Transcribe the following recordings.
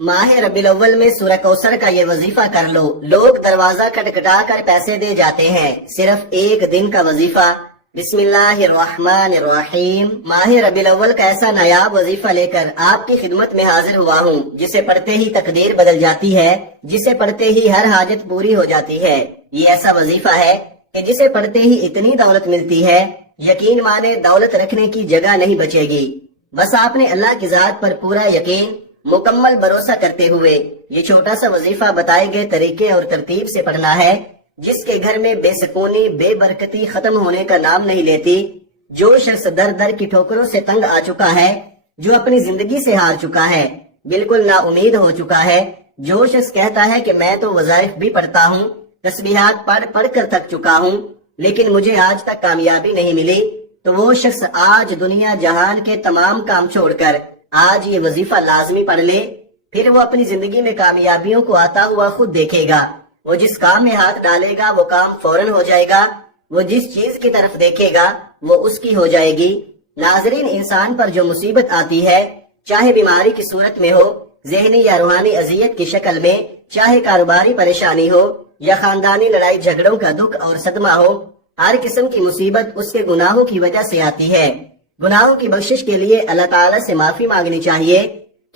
माह रबीउल अव्वल में सूरह कौसर का ये वजीफा कर लो। लोग दरवाजा खटखटा कर पैसे दे जाते हैं, सिर्फ एक दिन का वजीफा। बिस्मिल्लाहिर्रहमानिर्रहीम। माह रबीउल अव्वल का ऐसा नायाब वजीफा लेकर आपकी खिदमत में हाजिर हुआ हूँ, जिसे पढ़ते ही तकदीर बदल जाती है, जिसे पढ़ते ही हर हाजत पूरी हो जाती है। ये ऐसा वजीफा है कि जिसे पढ़ते ही इतनी दौलत मिलती है, यकीन माने दौलत रखने की जगह नहीं बचेगी। बस आपने अल्लाह की जात पर पूरा यकीन, मुकम्मल भरोसा करते हुए ये छोटा सा वजीफा बताए गए तरीके और तरतीब से पढ़ना है। जिसके घर में बेसकूनी बेबरकती खत्म होने का नाम नहीं लेती, जो शख्स दर दर की ठोकरों से तंग आ चुका है, जो अपनी जिंदगी से हार चुका है, बिल्कुल नाउमीद हो चुका है, जो शख्स कहता है कि मैं तो वज़ाइफ भी पढ़ता हूँ, तस्बीहात पढ़ पढ़ कर थक चुका हूँ, लेकिन मुझे आज तक कामयाबी नहीं मिली, तो वो शख्स आज दुनिया जहान के तमाम काम छोड़कर आज ये वजीफा लाजमी पढ़ ले। फिर वो अपनी जिंदगी में कामयाबियों को आता हुआ खुद देखेगा। वो जिस काम में हाथ डालेगा वो काम फौरन हो जाएगा, वो जिस चीज की तरफ देखेगा वो उसकी हो जाएगी। नाजरीन, इंसान पर जो मुसीबत आती है, चाहे बीमारी की सूरत में हो, जहनी या रूहानी अजियत की शक्ल में, चाहे कारोबारी परेशानी हो या खानदानी लड़ाई झगड़ों का दुख और सदमा हो, हर किस्म की मुसीबत उसके गुनाहों की वजह से आती है। गुनाहों की बख्शिश के लिए अल्लाह ताला से माफी मांगनी चाहिए,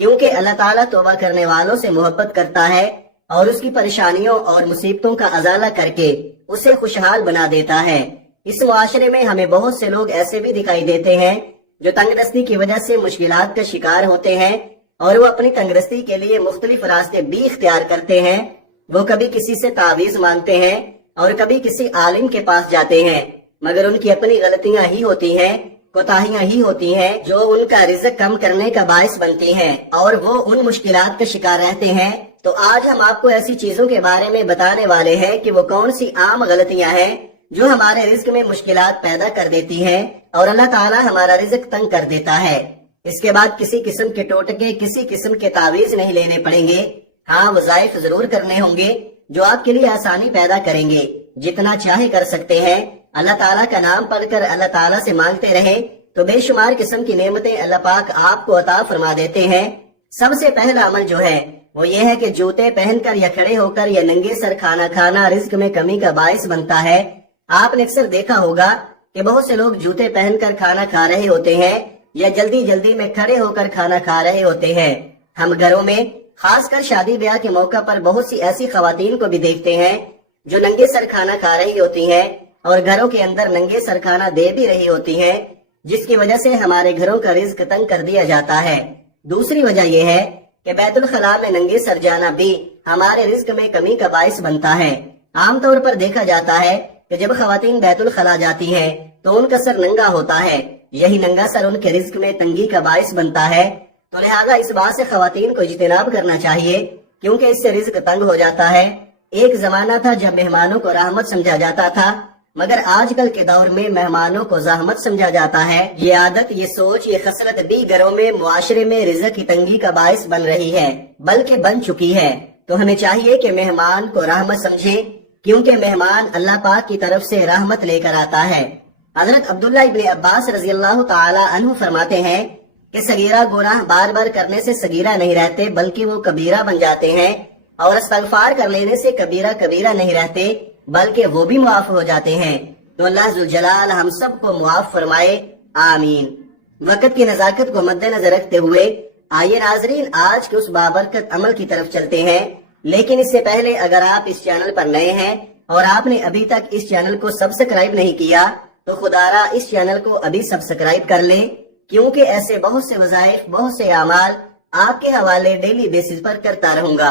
क्योंकि अल्लाह ताला तौबा करने वालों से मोहब्बत करता है और उसकी परेशानियों और मुसीबतों का अजाला करके उसे खुशहाल बना देता है। इस मुआशरे में हमें बहुत से लोग ऐसे भी दिखाई देते हैं जो तंगदस्ती की वजह से मुश्किलात का शिकार होते हैं और वो अपनी तंगदस्ती के लिए मुख्तलिफ रास्ते भी इख्तियार करते हैं। वो कभी किसी से तावीज मांगते हैं और कभी किसी आलिम के पास जाते हैं, मगर उनकी अपनी गलतियां ही होती हैं, कोताहियां ही होती हैं जो उनका रिज़्क कम करने का बायस बनती हैं और वो उन मुश्किलात का शिकार रहते हैं। तो आज हम आपको ऐसी चीजों के बारे में बताने वाले हैं कि वो कौन सी आम गलतियां हैं जो हमारे रिज़्क में मुश्किलात पैदा कर देती हैं और अल्लाह ताला हमारा रिज़्क तंग कर देता है। इसके बाद किसी किस्म के टोटके, किसी किस्म के तावीज नहीं लेने पड़ेंगे। हाँ, वज़ाइफ जरूर करने होंगे जो आपके लिए आसानी पैदा करेंगे। जितना चाहे कर सकते हैं। अल्लाह ताला का नाम पढ़कर अल्लाह ताला से मांगते रहे तो बेशुमार किस्म की नेमतें अल्लाह पाक आपको अता फरमा देते हैं। सबसे पहला अमल जो है वो ये है कि जूते पहनकर या खड़े होकर या नंगे सर खाना खाना रिस्क में कमी का बायस बनता है। आपने अक्सर देखा होगा कि बहुत से लोग जूते पहनकर खाना खा रहे होते हैं या जल्दी जल्दी में खड़े होकर खाना खा रहे होते हैं। हम घरों में खासकर शादी ब्याह के मौका पर बहुत सी ऐसी खवातीन को भी देखते हैं जो नंगे सर खाना खा रही होती हैं और घरों के अंदर नंगे सर खाना दे भी रही होती हैं, जिसकी वजह से हमारे घरों का रिज्क तंग कर दिया जाता है। दूसरी वजह यह है कि बैतुल खला में नंगे सर जाना भी हमारे रिज्क में कमी का बायस बनता है। आमतौर पर देखा जाता है कि जब खवातीन बैतुल खला जाती हैं तो उनका सर नंगा होता है। यही नंगा सर उनके रिज्क में तंगी का बायस बनता है। तो लिहाजा इस बात से खवातीन को इज्तिनाब करना चाहिए, क्योंकि इससे रिज्क तंग हो जाता है। एक जमाना था जब मेहमानों को रहमत समझा जाता था, मगर आजकल के दौर में मेहमानों को ज़हमत समझा जाता है। ये आदत, ये सोच, ये खसलत भी घरों में, मुआशरे में रिज़्क की तंगी का बायस बन रही है, बल्कि बन चुकी है। तो हमें चाहिए कि मेहमान को रहमत समझें, क्योंकि मेहमान अल्लाह पाक की तरफ से रहमत लेकर आता है। हजरत अब्दुल्ला इब्न अब्बास रज़ी अल्लाह ताला अन्हु फरमाते हैं कि सगीरा गुनाह बार बार करने से सगीरा नहीं रहते, बल्कि वो कबीरा बन जाते हैं, और इस्तग़फ़ार कर लेने से कबीरा कबीरा नहीं रहते, बल्कि वो भी मुआफ हो जाते हैं। तो अल्लाह जुल जलाल हम सबको मुआफ फरमाए, आमीन। वक्त की नजाकत को मद्देनजर रखते हुए आइए नाजरीन आज के उस बाबरकत अमल की तरफ चलते हैं। लेकिन इससे पहले अगर आप इस चैनल पर नए हैं और आपने अभी तक इस चैनल को सब्सक्राइब नहीं किया तो खुदारा इस चैनल को अभी सब्सक्राइब कर लें, क्योंकि ऐसे बहुत से वज़ाइफ, बहुत से अमाल आपके हवाले डेली बेसिस पर करता रहूंगा।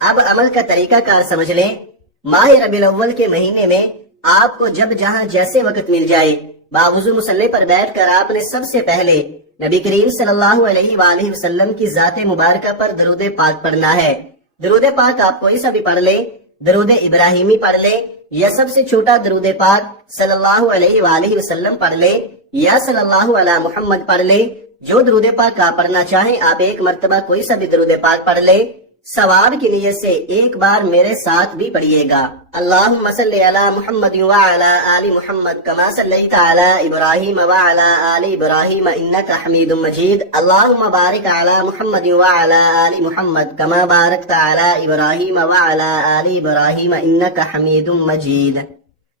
अब अमल का तरीका कार समझ लें। माह रबीउल अव्वल के महीने में आपको जब जहां जैसे वक्त मिल जाए, बावुज़ू मुसल्ले पर बैठकर आपने सबसे पहले नबी करीम सल्लल्लाहु अलैहि वसल्लम की ज़ाते मुबारका पर दरूद पाक पढ़ना है। दरूद पाक आप कोई सा भी पढ़ ले, दरूद इब्राहिमी पढ़ ले या सबसे छोटा दरूद पाक सल्लल्लाहु अलैहि वसल्लम पढ़ ले या सल्लल्लाहु अला मुहम्मद पढ़ ले। जो दरूद पाक आप पढ़ना चाहें आप एक मर्तबा कोई सा भी दरूद पाक पढ़ ले। सवाब की नीयत से एक बार मेरे साथ भी पढ़िएगा। अल्लाहुम्मा सल्ली अला मुहम्मद व अला आलि मुहम्मद कमा सल्लैता अला इब्राहीम व अला आलि इब्राहीम इन्नका हमीदुम मजीद। अल्लाहुम्मा बारिक अला मुहम्मद व अला आलि मुहम्मद कमा बारकता अला इब्राहीम व अला आलि इब्राहीम इन्नका हमीदुम मजीद।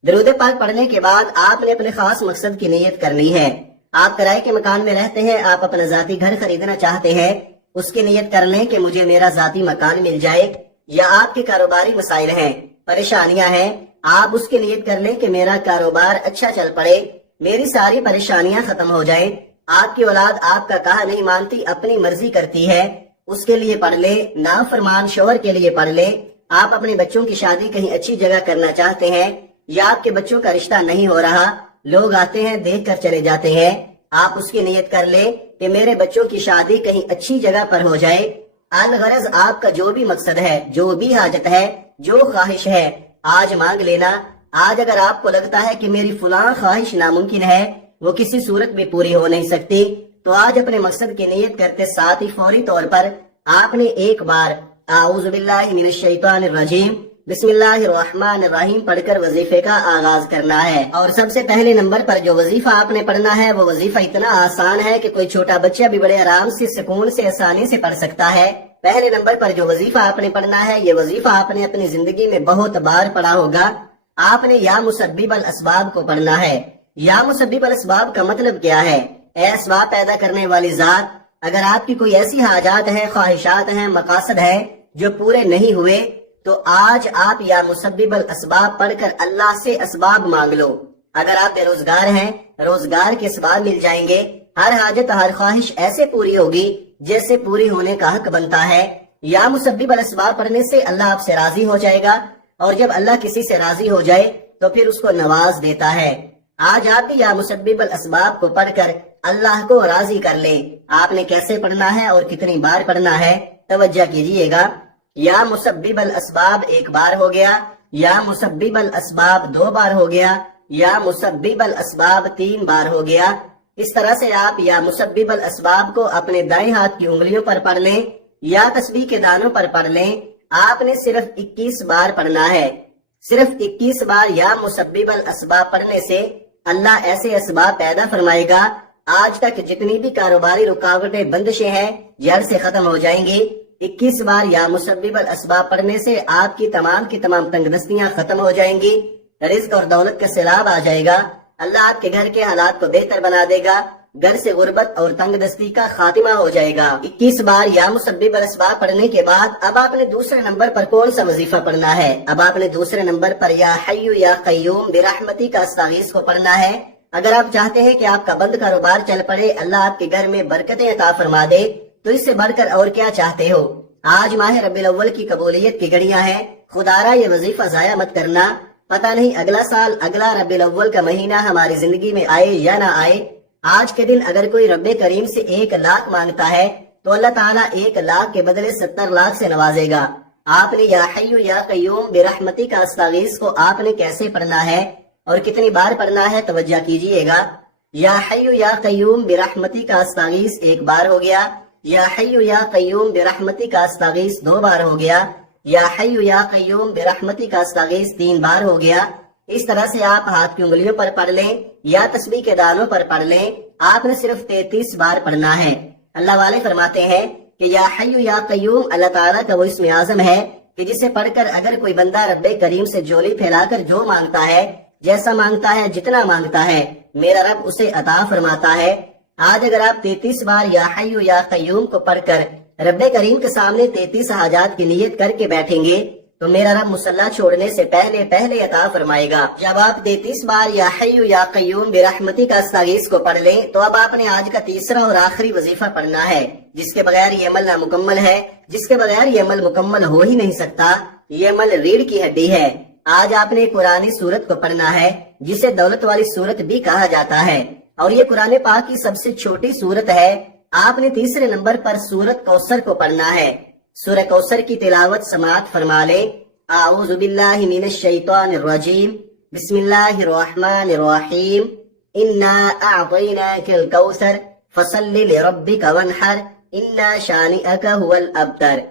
दरूद पाक पढ़ने के बाद आपने अपने खास मकसद की नीयत करनी है। आप किराए के मकान में रहते हैं, आप अपना जाती घर खरीदना चाहते हैं, उसकी नीयत कर लें कि मुझे मेरा जाती मकान मिल जाए। या आपके कारोबारी मसाइल हैं, परेशानियां हैं, आप उसकी नीयत कर लें कि मेरा कारोबार अच्छा चल पड़े, मेरी सारी परेशानियां खत्म हो जाएं। आपकी औलाद आपका कहा नहीं मानती, अपनी मर्जी करती है, उसके लिए पढ़ ले। नाफरमान शोहर के लिए पढ़ ले। आप अपने बच्चों की शादी कहीं अच्छी जगह करना चाहते हैं, या आपके बच्चों का रिश्ता नहीं हो रहा, लोग आते हैं देख कर चले जाते हैं, आप उसकी नीयत कर ले कि मेरे बच्चों की शादी कहीं अच्छी जगह पर हो जाए। अलगरज आपका जो भी मकसद है, जो भी हाजत है, जो ख्वाहिश है, आज मांग लेना। आज अगर आपको लगता है कि मेरी फलां ख्वाहिश नामुमकिन है, वो किसी सूरत में पूरी हो नहीं सकती, तो आज अपने मकसद की नीयत करते साथ ही फौरी तौर पर आपने एक बार आऊज़ु बिल्लाहि मिनश शैतानिर रजीम बिस्मिल्लाहिर्रहमानिर्रहीम पढ़कर वजीफे का आगाज करना है। और सबसे पहले नंबर पर जो वजीफा आपने पढ़ना है, वो वजीफा इतना आसान है कि कोई छोटा बच्चा भी बड़े आराम से, सुकून से, आसानी से पढ़ सकता है। पहले नंबर पर जो वजीफा आपने पढ़ना है, ये वजीफा आपने अपनी जिंदगी में बहुत बार पढ़ा होगा। आपने या मुसब्बिबल असबाब को पढ़ना है। या मुसब्बिबल असबाब का मतलब क्या है? ए असबाब पैदा करने वाली जात, अगर आपकी कोई ऐसी हाजात है, ख्वाहिशात हैं, मकासद है जो पूरे नहीं हुए, तो आज आप या मुसब्बिबल असबाब पढ़कर अल्लाह से असबाब मांग लो। अगर आप बेरोजगार हैं, रोजगार के असबाब मिल जाएंगे। हर हाजत, हर ख्वाहिश ऐसे पूरी होगी जैसे पूरी होने का हक बनता है। या मुसब्बिबल असबाब पढ़ने से अल्लाह आपसे राजी हो जाएगा, और जब अल्लाह किसी से राजी हो जाए तो फिर उसको नवाज देता है। आज आप भी या मुसब्बिबल असबाब को पढ़कर अल्लाह को राजी कर लें। आपने कैसे पढ़ना है और कितनी बार पढ़ना है, तवज्जो कीजिएगा। या मुसब्बिबल असबाब एक बार हो गया, या मुसब्बिबल असबाब 2 बार हो गया, या मुसब्बिबल असबाब 3 बार हो गया। इस तरह से आप या मुसब्बिबल असबाब को अपने दाएं हाथ की उंगलियों पर पढ़ लें या तस्बीह के दानों पर पढ़ लें। आपने सिर्फ 21 बार पढ़ना है। सिर्फ 21 बार या मुसब्बिबल असबाब पढ़ने से अल्लाह ऐसे असबाब पैदा फरमाएगा, आज तक जितनी भी कारोबारी रुकावटें, बंदिशें हैं, जड़ से खत्म हो जाएंगी। 21 बार या मुसब्बिबल असबाब पढ़ने से आपकी तमाम की तमाम तंगदस्तियां खत्म हो जाएंगी, रिज्क और दौलत का सैलाब आ जाएगा। अल्लाह आपके घर के हालात को बेहतर बना देगा, घर से गुर्बत और तंगदस्ती का खातिमा हो जाएगा। 21 बार या मुसब्बिबल असबाब पढ़ने के बाद अब आपने दूसरे नंबर पर कौन सा वजीफा पढ़ना है? अब आपने दूसरे नंबर पर या हय्यु या क़य्यूम बिरहमती का अस्तगीस को पढ़ना है। अगर आप चाहते हैं कि आपका बंद कारोबार चल पड़े, अल्लाह आपके घर में बरकतें अता फरमा दे, तो इससे बढ़कर और क्या चाहते हो? आज माह रबीउल अव्वल की कबूलियत की घड़ियां हैं। खुदारा ये वजीफा जाया मत करना। पता नहीं अगला साल, अगला रबीउल अव्वल का महीना हमारी जिंदगी में आए या ना आए। आज के दिन अगर कोई रब्बे करीम से 1 लाख मांगता है, तो अल्लाह ताला 1 लाख के बदले 70 लाख से नवाजेगा। आपने या हय्यु या क़य्यूम बिरहमती का अस्तगीस को आपने कैसे पढ़ना है और कितनी बार पढ़ना है, तवज्जो कीजिएगा। या हय्यु या क़य्यूम बिरहमती का अस्तगीस 1 बार हो गया, या हय्यु या क़य्यूम बिरहमती का अस्तगीस 2 बार हो गया, या हय्यु या क़य्यूम बिरहमती का अस्तगीस 3 बार हो गया। इस तरह से आप हाथ की उंगलियों पर पढ़ लें या तस्बीह के दानों पर पढ़ लें। आपने सिर्फ 33 बार पढ़ना है। अल्लाह वाले फरमाते हैं कि या हय्यु या क़य्यूम अल्लाह ताला का वो इस्म आज़म है कि जिसे पढ़कर अगर कोई बंदा रब्बे करीम से झोली फैलाकर जो मांगता है, जैसा मांगता है, जितना मांगता है, मेरा रब उसे अता फरमाता है। आज अगर आप 33 बार या हय्यु या क़य्यूम को पढ़कर रब्बे करीम के सामने 33 हाजात की नियत करके बैठेंगे, तो मेरा रब मुसल्ला छोड़ने से पहले पहले अता फरमाएगा। जब आप 33 बार या हय्यु या क़य्यूम बिरहमती का अस्तगीस को पढ़ लें, तो अब आपने आज का तीसरा और आखिरी वजीफा पढ़ना है, जिसके बगैर ये अमल नामुकम्मल है, जिसके बगैर ये अमल मुकम्मल हो ही नहीं सकता। ये अमल रीढ़ की हड्डी है। आज आपने कुरानी सूरत को पढ़ना है, जिसे दौलत वाली सूरत भी कहा जाता है, और ये कुरान पाक की सबसे छोटी सूरत है। आपने तीसरे नंबर पर सूरत कौसर को पढ़ना है। सूरह कौसर की तिलावत समाअत फरमा ले। आऊज़ु बिल्लाहि मिनश शैतानिर रजीम बिस्मिल्लाहिर्रहमानिर्रहीम इन्ना अअतैनाकल कौसर फसल्लि लिरब्बिका वन्हर इन्ना शानिअका हुवल अब्तर।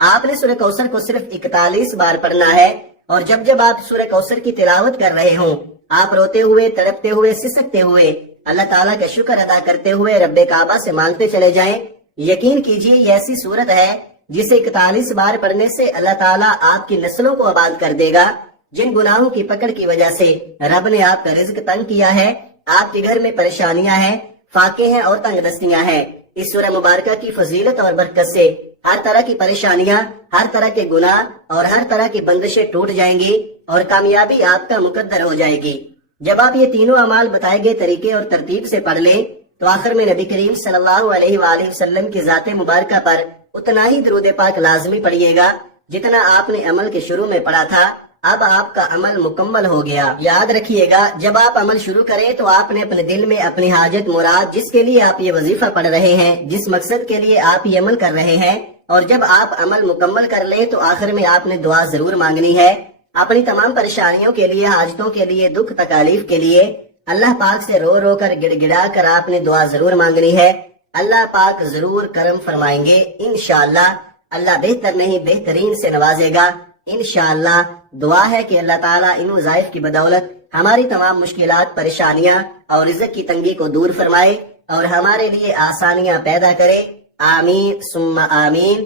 آپ نے سورہ کوثر کو صرف 41 بار پڑھنا ہے، اور جب جب آپ سورہ کوثر کی تلاوت کر رہے ہوں، آپ روتے ہوئے، تڑپتے ہوئے، سسکتے ہوئے، اللہ تعالیٰ کا شکر ادا کرتے ہوئے رب کعبہ سے مانگتے چلے جائیں۔ یقین کیجئے یہ ایسی صورت ہے جسے 41 بار پڑھنے سے اللہ تعالیٰ آپ کی نسلوں کو آباد کر دے گا۔ جن گناہوں کی پکڑ کی وجہ سے رب نے آپ کا رزق تنگ کیا ہے، آپ کے گھر میں پریشانیاں ہیں، فاقے ہیں اور تنگ دستیاں ہیں، اس سورہ مبارکہ کی فضیلت اور برکت سے ہر طرح کی پریشانیاں، ہر طرح کے گناہ اور ہر طرح کی بندشیں ٹوٹ جائیں گی اور کامیابی آپ کا مقدر ہو جائے گی۔ جب آپ یہ تینوں اعمال بتائے گئے طریقے اور ترتیب سے پڑھ لیں تو آخر میں نبی کریم صلی اللہ علیہ وآلہ وسلم کی ذات مبارکہ پر اتنا ہی درود پاک لازمی پڑھیے گا جتنا آپ نے عمل کے شروع میں پڑھا تھا۔ اب آپ کا عمل مکمل ہو گیا۔ یاد رکھیے گا، جب آپ عمل شروع کریں تو آپ نے اپنے دل میں اپنی حاجت مراد، جس کے لیے آپ یہ وظیفہ پڑھ رہے ہیں، جس مقصد کے لیے آپ یہ عمل کر رہے ہیں، اور جب آپ عمل مکمل کر لیں تو آخر میں آپ نے دعا ضرور مانگنی ہے۔ اپنی تمام پریشانیوں کے لیے، حاجتوں کے لیے، دکھ تکالیف کے لیے اللہ پاک سے رو رو کر، گڑ گڑا کر آپ نے دعا ضرور مانگنی ہے۔ اللہ پاک ضرور کرم فرمائیں گے انشاءاللہ۔ اللہ بہتر نہیں بہترین سے نوازے گا انشاءاللہ۔ دعا ہے کہ اللہ تعالیٰ ان وظائف کی بدولت ہماری تمام مشکلات، پریشانیاں اور رزق کی تنگی کو دور فرمائے اور ہمارے لیے آسانیاں پیدا کرے۔ آمین ثم آمین۔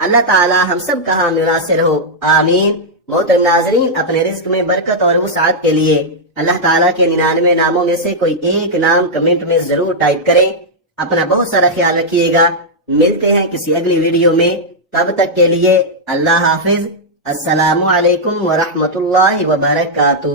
اللہ تعالیٰ ہم سب کا حامی ناصر ہو، آمین۔ محترم ناظرین، اپنے رزق میں برکت اور وسعت کے لیے اللہ تعالیٰ کے 99 ناموں میں سے کوئی ایک نام کمنٹ میں ضرور ٹائپ کریں۔ اپنا بہت سارا خیال رکھیے گا۔ ملتے ہیں کسی اگلی ویڈیو میں، تب تک کے لیے اللہ حافظ۔ السلام علیکم ورحمۃ اللہ وبرکاتہ۔